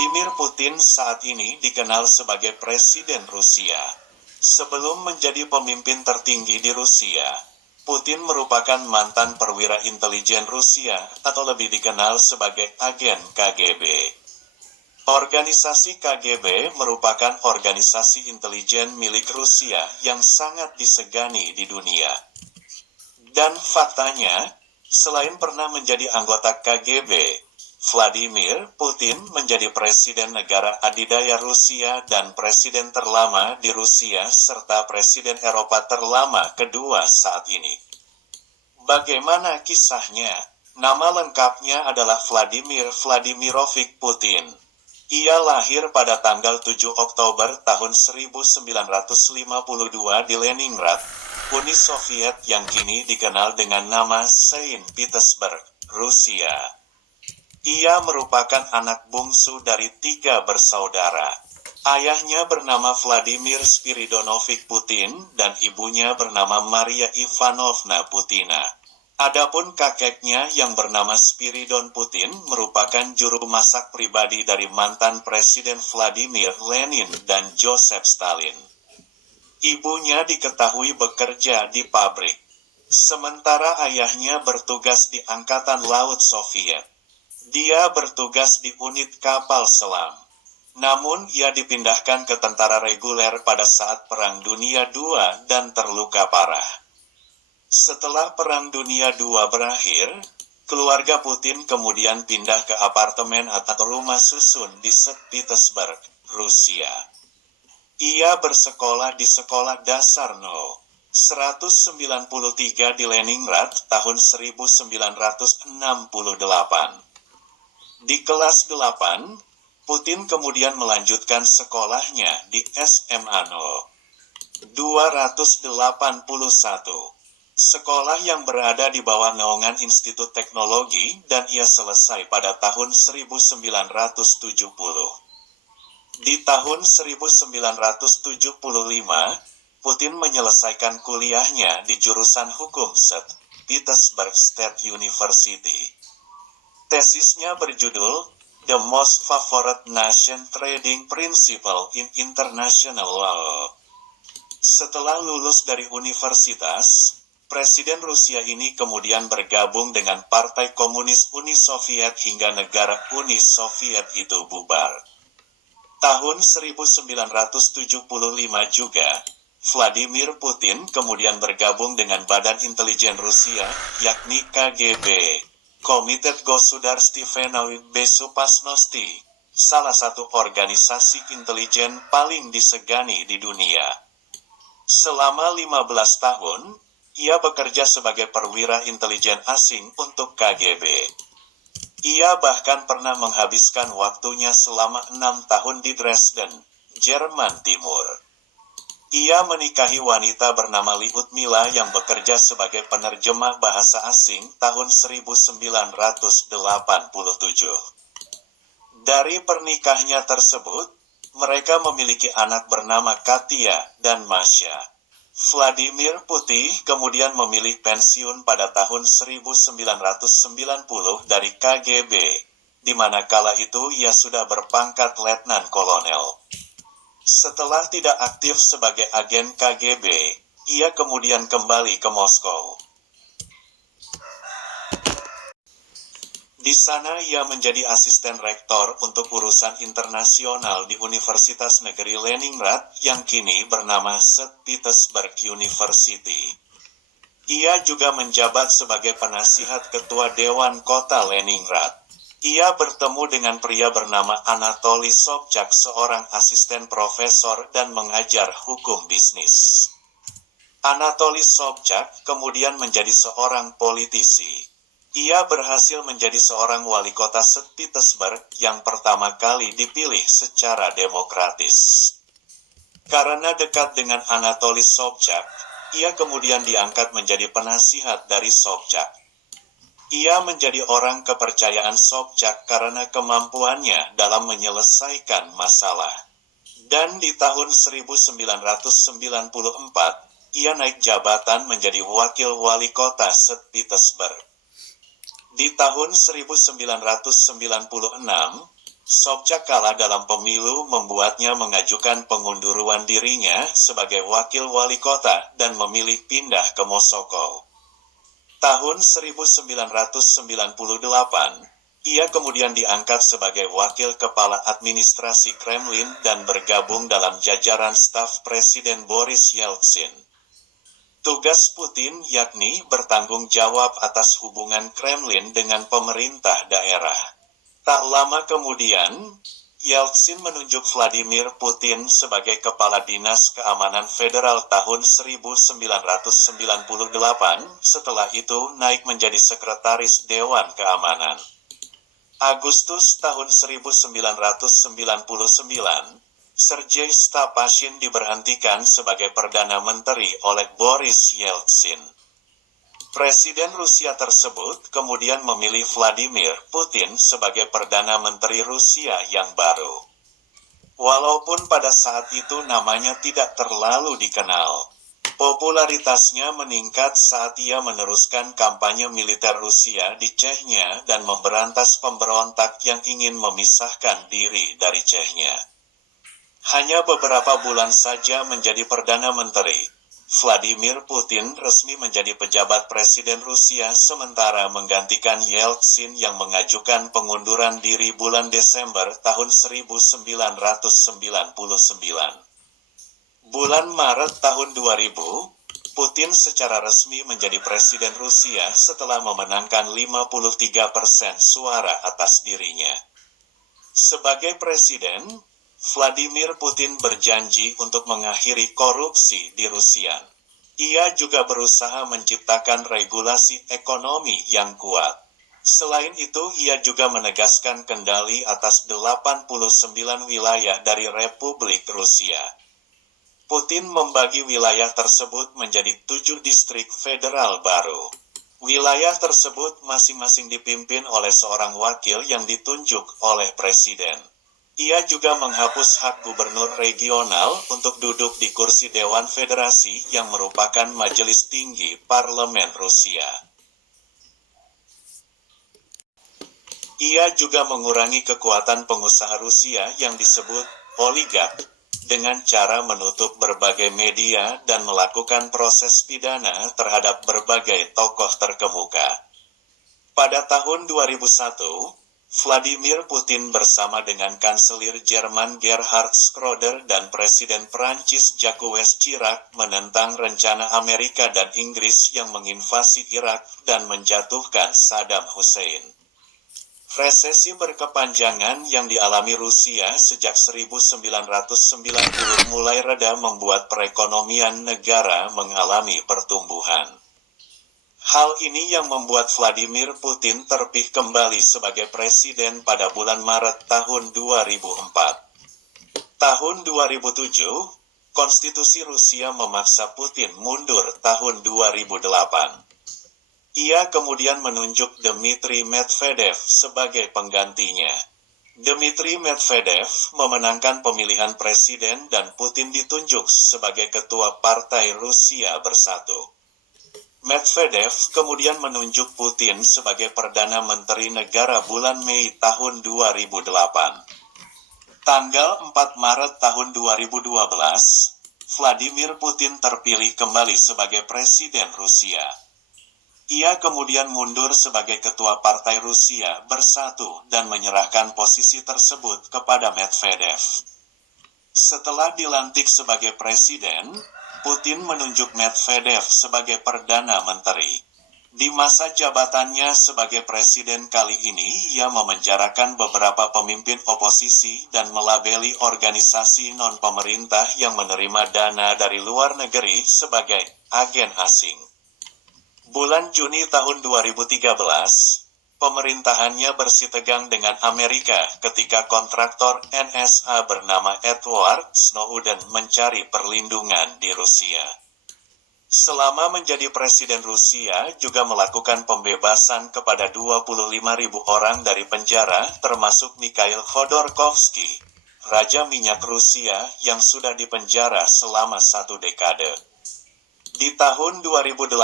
Vladimir Putin saat ini dikenal sebagai Presiden Rusia. Sebelum menjadi pemimpin tertinggi di Rusia, Putin merupakan mantan perwira intelijen Rusia atau lebih dikenal sebagai agen KGB. Organisasi KGB merupakan organisasi intelijen milik Rusia yang sangat disegani di dunia. Dan faktanya, selain pernah menjadi anggota KGB, Vladimir Putin menjadi presiden negara adidaya Rusia dan presiden terlama di Rusia serta presiden Eropa terlama kedua saat ini. Bagaimana kisahnya? Nama lengkapnya adalah Vladimir Vladimirovich Putin. Ia lahir pada tanggal 7 Oktober tahun 1952 di Leningrad, Uni Soviet yang kini dikenal dengan nama Saint Petersburg, Rusia. Ia merupakan anak bungsu dari 3 bersaudara. Ayahnya bernama Vladimir Spiridonovich Putin dan ibunya bernama Maria Ivanovna Putina. Adapun kakeknya yang bernama Spiridon Putin merupakan juru masak pribadi dari mantan Presiden Vladimir Lenin dan Joseph Stalin. Ibunya diketahui bekerja di pabrik, sementara ayahnya bertugas di Angkatan Laut Soviet. Dia bertugas di unit kapal selam. Namun ia dipindahkan ke tentara reguler pada saat Perang Dunia II dan terluka parah. Setelah Perang Dunia II berakhir, keluarga Putin kemudian pindah ke apartemen atau rumah susun di St. Petersburg, Rusia. Ia bersekolah di Sekolah Dasar No. 193 di Leningrad tahun 1968. Di kelas 8, Putin kemudian melanjutkan sekolahnya di SMA No. 281, sekolah yang berada di bawah naungan Institut Teknologi dan ia selesai pada tahun 1970. Di tahun 1975, Putin menyelesaikan kuliahnya di jurusan hukum St. Petersburg State University. Tesisnya berjudul The Most Favored Nation Trading Principle in International Law. Setelah lulus dari universitas, Presiden Rusia ini kemudian bergabung dengan Partai Komunis Uni Soviet hingga negara Uni Soviet itu bubar. Tahun 1975 juga, Vladimir Putin kemudian bergabung dengan Badan Intelijen Rusia, yakni KGB. Komitet Gosudarstvennoy Bezopasnosti, salah satu organisasi intelijen paling disegani di dunia. Selama 15 tahun, ia bekerja sebagai perwira intelijen asing untuk KGB. Ia bahkan pernah menghabiskan waktunya selama 6 tahun di Dresden, Jerman Timur. Ia menikahi wanita bernama Lyudmila yang bekerja sebagai penerjemah bahasa asing tahun 1987. Dari pernikahannya tersebut, mereka memiliki anak bernama Katia dan Masya. Vladimir Putin kemudian memilih pensiun pada tahun 1990 dari KGB, di mana kala itu ia sudah berpangkat letnan kolonel. Setelah tidak aktif sebagai agen KGB, ia kemudian kembali ke Moskow. Di sana ia menjadi asisten rektor untuk urusan internasional di Universitas Negeri Leningrad yang kini bernama St. Petersburg University. Ia juga menjabat sebagai penasihat ketua Dewan Kota Leningrad. Ia bertemu dengan pria bernama Anatoly Sobchak, seorang asisten profesor dan mengajar hukum bisnis. Anatoly Sobchak kemudian menjadi seorang politisi. Ia berhasil menjadi seorang wali kota St. Petersburg yang pertama kali dipilih secara demokratis. Karena dekat dengan Anatoly Sobchak, ia kemudian diangkat menjadi penasihat dari Sobchak. Ia menjadi orang kepercayaan Sobchak karena kemampuannya dalam menyelesaikan masalah. Dan di tahun 1994, ia naik jabatan menjadi wakil wali kota St. Petersburg. Di tahun 1996, Sobchak kalah dalam pemilu membuatnya mengajukan pengunduran dirinya sebagai wakil wali kota dan memilih pindah ke Moskow. Tahun 1998, ia kemudian diangkat sebagai wakil kepala administrasi Kremlin dan bergabung dalam jajaran staf Presiden Boris Yeltsin. Tugas Putin yakni bertanggung jawab atas hubungan Kremlin dengan pemerintah daerah. Tak lama kemudian, Yeltsin menunjuk Vladimir Putin sebagai Kepala Dinas Keamanan Federal tahun 1998, setelah itu naik menjadi Sekretaris Dewan Keamanan. Agustus tahun 1999, Sergei Stapashin diberhentikan sebagai Perdana Menteri oleh Boris Yeltsin. Presiden Rusia tersebut kemudian memilih Vladimir Putin sebagai Perdana Menteri Rusia yang baru. Walaupun pada saat itu namanya tidak terlalu dikenal, popularitasnya meningkat saat ia meneruskan kampanye militer Rusia di Chechnya dan memberantas pemberontak yang ingin memisahkan diri dari Chechnya. Hanya beberapa bulan saja menjadi Perdana Menteri, Vladimir Putin resmi menjadi pejabat Presiden Rusia sementara menggantikan Yeltsin yang mengajukan pengunduran diri bulan Desember tahun 1999. Bulan Maret tahun 2000, Putin secara resmi menjadi Presiden Rusia setelah memenangkan 53% suara atas dirinya. Sebagai Presiden, Vladimir Putin berjanji untuk mengakhiri korupsi di Rusia. Ia juga berusaha menciptakan regulasi ekonomi yang kuat. Selain itu, ia juga menegaskan kendali atas 89 wilayah dari Republik Rusia. Putin membagi wilayah tersebut menjadi 7 distrik federal baru. Wilayah tersebut masing-masing dipimpin oleh seorang wakil yang ditunjuk oleh presiden. Ia juga menghapus hak gubernur regional untuk duduk di kursi Dewan Federasi yang merupakan majelis tinggi parlemen Rusia. Ia juga mengurangi kekuatan pengusaha Rusia yang disebut oligark dengan cara menutup berbagai media dan melakukan proses pidana terhadap berbagai tokoh terkemuka. Pada tahun 2001, Vladimir Putin bersama dengan Kanselir Jerman Gerhard Schröder dan Presiden Prancis Jacques Chirac menentang rencana Amerika dan Inggris yang menginvasi Irak dan menjatuhkan Saddam Hussein. Resesi berkepanjangan yang dialami Rusia sejak 1990 mulai reda membuat perekonomian negara mengalami pertumbuhan. Hal ini yang membuat Vladimir Putin terpilih kembali sebagai presiden pada bulan Maret tahun 2004. Tahun 2007, konstitusi Rusia memaksa Putin mundur tahun 2008. Ia kemudian menunjuk Dmitry Medvedev sebagai penggantinya. Dmitry Medvedev memenangkan pemilihan presiden dan Putin ditunjuk sebagai ketua Partai Rusia Bersatu. Medvedev kemudian menunjuk Putin sebagai Perdana Menteri Negara bulan Mei tahun 2008. Tanggal 4 Maret tahun 2012, Vladimir Putin terpilih kembali sebagai Presiden Rusia. Ia kemudian mundur sebagai Ketua Partai Rusia Bersatu dan menyerahkan posisi tersebut kepada Medvedev. Setelah dilantik sebagai Presiden, Putin menunjuk Medvedev sebagai Perdana Menteri. Di masa jabatannya sebagai presiden kali ini, ia memenjarakan beberapa pemimpin oposisi dan melabeli organisasi non-pemerintah yang menerima dana dari luar negeri sebagai agen asing. Bulan Juni tahun 2013, pemerintahannya bersitegang dengan Amerika ketika kontraktor NSA bernama Edward Snowden mencari perlindungan di Rusia. Selama menjadi presiden Rusia juga melakukan pembebasan kepada 25.000 orang dari penjara termasuk Mikhail Khodorkovsky, Raja Minyak Rusia yang sudah dipenjara selama 1 dekade. Di tahun 2018,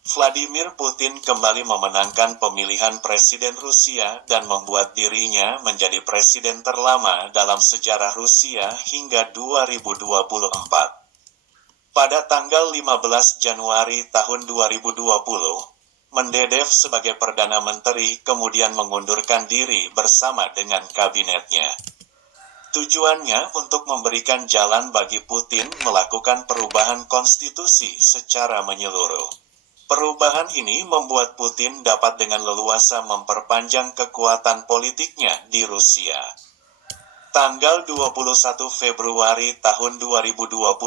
Vladimir Putin kembali memenangkan pemilihan presiden Rusia dan membuat dirinya menjadi presiden terlama dalam sejarah Rusia hingga 2024. Pada tanggal 15 Januari tahun 2020, Medvedev sebagai Perdana Menteri kemudian mengundurkan diri bersama dengan kabinetnya. Tujuannya untuk memberikan jalan bagi Putin melakukan perubahan konstitusi secara menyeluruh. Perubahan ini membuat Putin dapat dengan leluasa memperpanjang kekuatan politiknya di Rusia. Tanggal 21 Februari tahun 2022,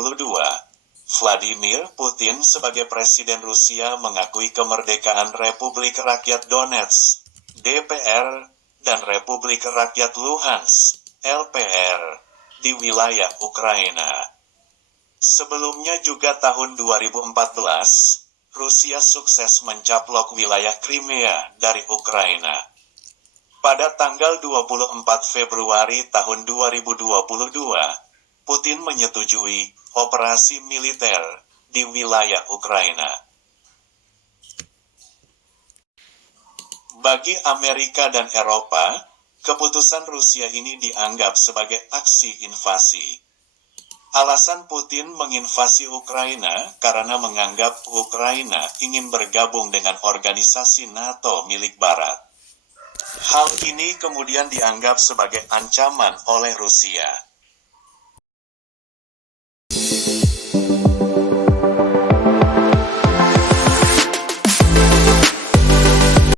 Vladimir Putin sebagai Presiden Rusia mengakui kemerdekaan Republik Rakyat Donetsk, DPR, dan Republik Rakyat Luhansk, LPR, di wilayah Ukraina. Sebelumnya juga tahun 2014, Rusia sukses mencaplok wilayah Crimea dari Ukraina. Pada tanggal 24 Februari tahun 2022, Putin menyetujui operasi militer di wilayah Ukraina. Bagi Amerika dan Eropa, keputusan Rusia ini dianggap sebagai aksi invasi. Alasan Putin menginvasi Ukraina karena menganggap Ukraina ingin bergabung dengan organisasi NATO milik Barat. Hal ini kemudian dianggap sebagai ancaman oleh Rusia.